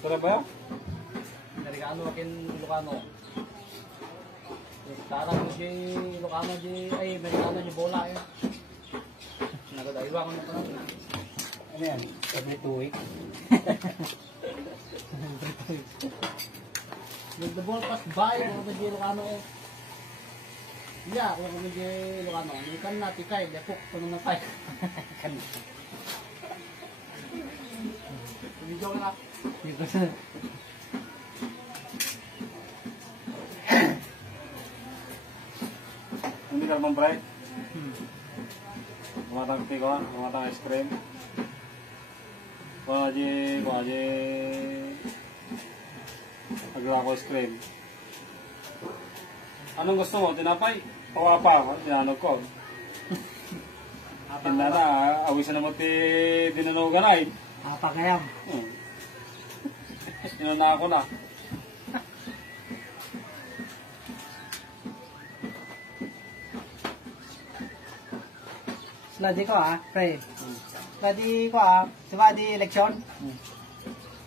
Sarap ba? Narigano akin Ilocano. Tarang mo si Ilocano ay Amerikano si bola eh. Nagadaiwa ko na pa. Ano yan? Every 2 weeks? The ball pass by, kung medyo Ilocano eh. Yeah, kung medyo Ilocano. Ikan na, tikay, depok, punong na tayo. Video ka na. Hindi ka naman bright? Kumatang tiko, kumatang ice cream. Kung aja agla ko ice cream. Anong gusto mo? Tinapay? Pawapa, tinanog ko. Tinda na, awisan naman dinanaw ganay. Apa kayam? Inuna ako na. Sladi ko pre. Sladi ko di eleksyon.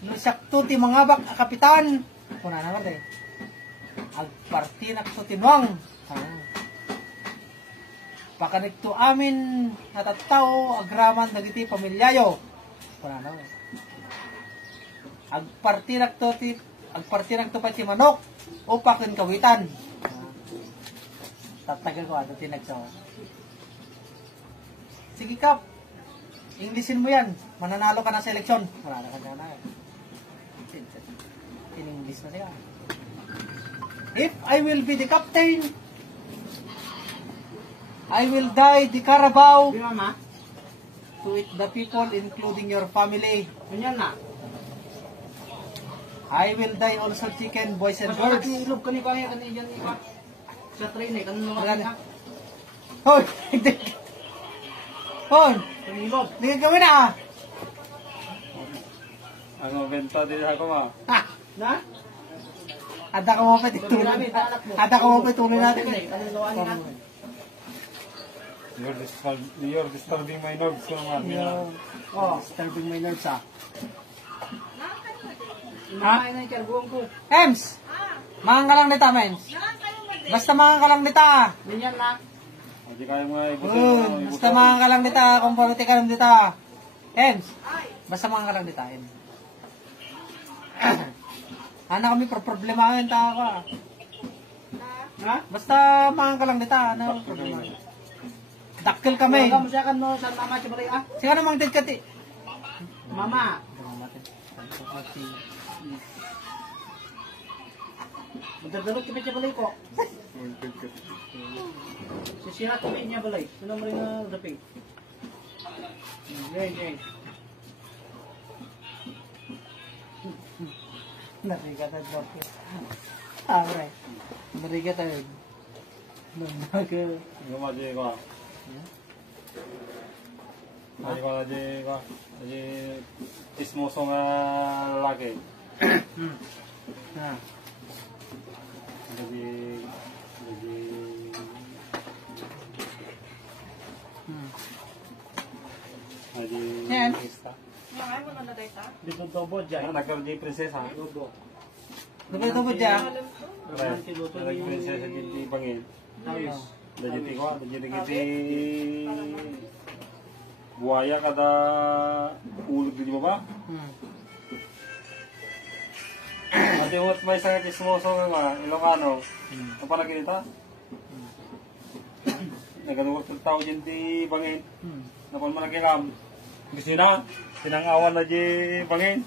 No sakto ti mangabak a kapitan. Kuna naman eh. Agparti na ko tinwang. Pakanigto amin natataw agraman dagiti pamilyayo. Kuna naman. Agparti na to pa ti manok o pakin kawitan. Tatagal ko ato tinagsaw. Sige Kap, Englishin mo yan. Mananalo ka na sa eleksyon. Wala na ka na eh. In-English na siya. If I will be the captain, I will die the Carabao to eat the people including your family. Ganyan na. I will die also chicken, boys and girls. Ilog ka ni kaya dyan sa train eh. Kanino ka na? Hoy! Hoy! Hindi ka gawin na Ang benta din ako ma. Ha? Na? Ada ka mo pa tuloy. Ada ka mo pa tuloy natin. You're disturbing my nerves naman. Disturbing my nerves Ems! Mangang ka lang nita, Ems. Basta mangang ka lang nita. Minyan na. Hindi kaya mga ibutin. Basta mangang ka lang nita. Kung paruti ka lang nita. Ems! Basta mangang ka lang nita, Ems. Ano kami problemahin ta ako Ha? Basta mangang ka lang nita. Ano problema? Dakil kami. Siya namang tidkati. Mama. Magdadalot kami siya balay ko. Sisira kami niya balay. Ano mo rin na daping? Jay. Narigat na daping. Alright. Narigat na yun. Nanaga. Gumaji ko. Aji ismoso nga lalaki. Jadi Yan. Ay, maganda tayo ta? Dito dobo dyan. Nagkaroon prinsesa. Dobo dobo dyan. Nagkaroon prinsesa di bangin. Jadi ko, jadi kiti buaya kada ulog di baba. Mati hot may sangat ismoso nga Ilocano. Ang pala kinita? Nagaluwag ng tao dyan di bangin. Napon mo nagilam. Gusto na, sinangawan na di bangin.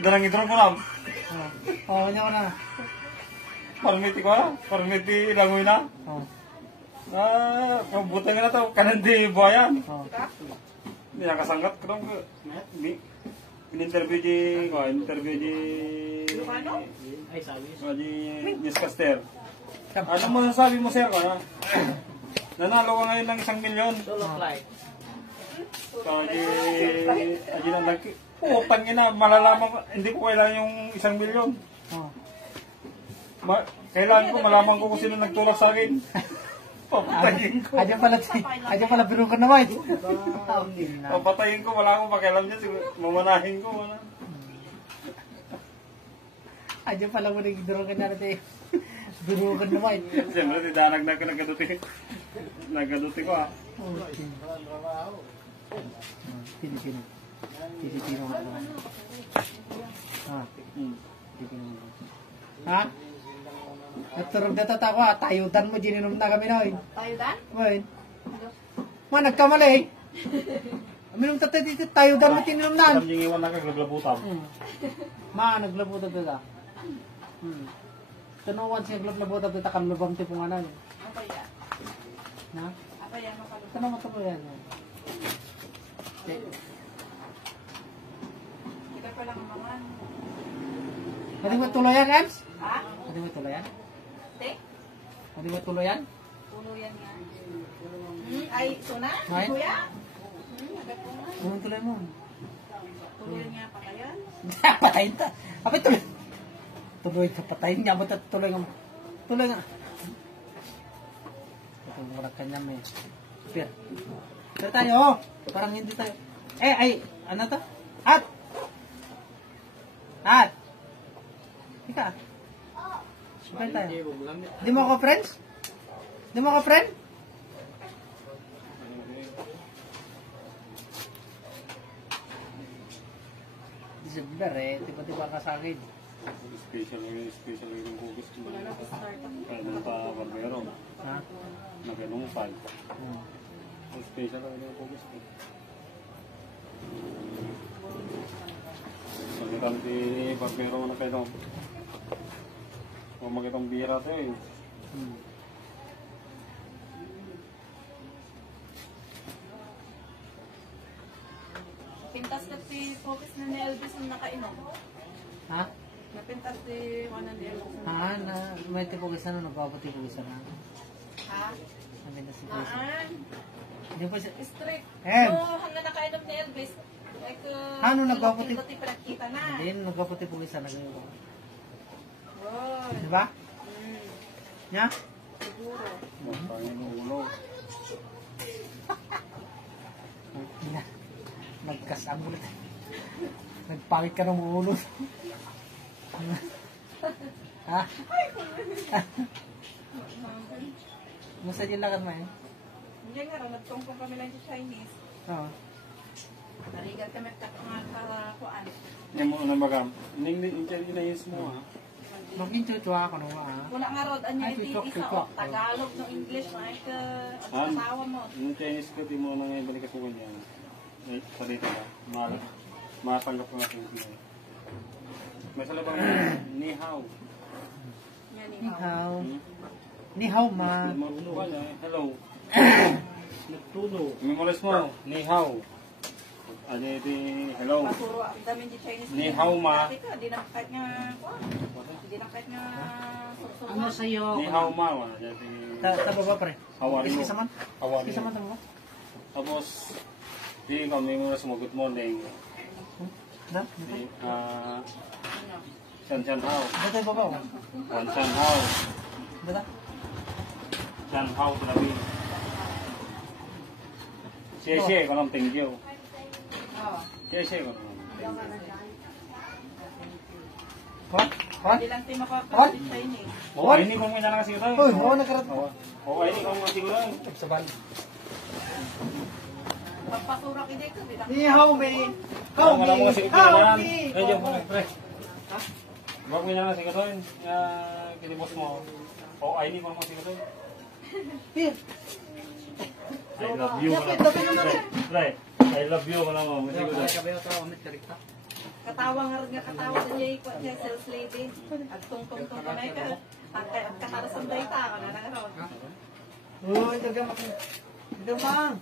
Darang idrong ko lang. Oo, niya ko na. Parmiti ko na, parmiti langoy na. Pabutang na to, kanan di buhayan. Hindi nakasanggat ko lang. In-interview di Ay, sabi. Newscaster. Ano mo sabi mo sir ko na? Nanalo ka ngayon ng 1 milyon. Solo flight. So, di na nag... Putang ina, malalaman ko, hindi ko kailangan yung 1 milyon. Kailangan ko, malaman ko kung sino nagtulak sa akin. Papatayin ko. Adyan pala biro ka naman. Papatayin ko, wala akong pakialam dyan. Mamanahin ko. Wala. Aja pala mo nagdurugan na natin. Durugan naman. Siyempre, didanag na ka nagaduti. Nagaduti ko ah. Pilipino. Pilipino nga naman. Ha? Pilipino nga. Ha? Naturog na tata ko ha. Tayudan mo, gininom na kami na. Tayo dan? Well, ma, nagkamali. Aminom tatay dito, tayudan mo, tininom na. Alam niyo iwan na kaglabutan. Ma, naglabutan dito. Tanawan siya naglabutan dito, kamlabang tipong ano. Apa yan? Na? Apa yan? Makalutan. Tanong mo ito po yan. Kita pa lang naman. Pwede mo tuloy yan, Ems? Ha? Pwede mo tuloy yan? Te? Pwede mo tuloy yan? Tulo yan nga. Ay, ito na? Ay? Kuya? Agad ko nga. Pwede mo tuloy mo. Tulo yan nga pa kaya? Patayin ta. Apay tuloy. Tuloy ka, patayin niya. Ba't tuloy nga? Tuloy nga. Ito mo na kanya may. Pero tayo, oh. Parang hindi tayo. Ay, ano to? At! Ika. Sabay tayo. Di mo ako friends? Di mo ako friend? Di sabar eh. Tiba-tiba ka sa akin. Special yung kugis ko. Wala na start ako. Kaya nung pa barbero. Ha? Naganungpal. Special yung kugis ko. Magitan di barbero na kayo. Kung magitang bira to eh. Pintas na si Focus na ni Elvis ang nakainom. Ha? Napintas si Juana ni Elvis. May tipugisan na, nagpapatipugisan na. Ha? Sabi na si Chris. Maan. Hindi po siya. Strict. Em. So, hanggang nakainom ni Elvis, like, Ano, nagpaputi- kiloti pinagkita na. Hindi, nagpapatipugisan na ngayon. Wow. Di ba? Nya? Siguro. Pangin ng ulo. Nagkasang ulit. Nagpangit ka ng ulo. Ha? Masa yung lakad mo eh? Hindi nga, nagtungkong kami lang sa Chinese. Oo. Narigal kami para kuan. Yan mo na magam. Inayos mo ha. Mag-intutua ako nung Wala nga rod, ano Ay, yung tutok, isa tutok. o Tagalog no English, like, Han? tawa mo. Yung Chinese ko, di mo nang ibalik ako ganyan. Ay, salita ka. Matanggap ko natin ito. May salabang ni hao. Yan, Ni ikaw. hao. Ni hao ma. Magulo ka niya. Hello. Nagtulo. Memories mo. Ni hao. Ano ito? Hello. Paturo, ang dami di Chinese. Ni hao ma. Dati ka, di na kahit nga, di na kahit nga, susuwa. Ano sa'yo? Ni hao ma. Wala dati. Tababa pre. How are you? Isa man. How are Isa you? man tababa. Tapos, di kami muna sa good morning. Da? Di, Chan Chan hao. Dito yung baba. Wan Chan hao. Dito. Chan hao talabi. Xie ko lang thank you. Oo. Xie ko lang. Hon? Hon? Di lang tayo Hon? makakapit di Chinese. Oh, ini kung may nalakas ito. Uy, oo, nagkarat. Oh, ini kung may siguro. Sabal. Pagpasura ka dito, di lang. Ni hao me. Kau mo lang kasi ito yan. me. Medyo mo pre. Wag mo na siguro yun. Kinibos mo. Oh, ini kung mo siguro. Here. I love you. Pre. I love you ko lang mo. Siguro. Katawa nga rin nga katawa sa niya ikot niya, sales lady. At tungtong-tong ka na ka. At katarasan dahi ta ka na nga ron. Oh, ito mang. Ito mang.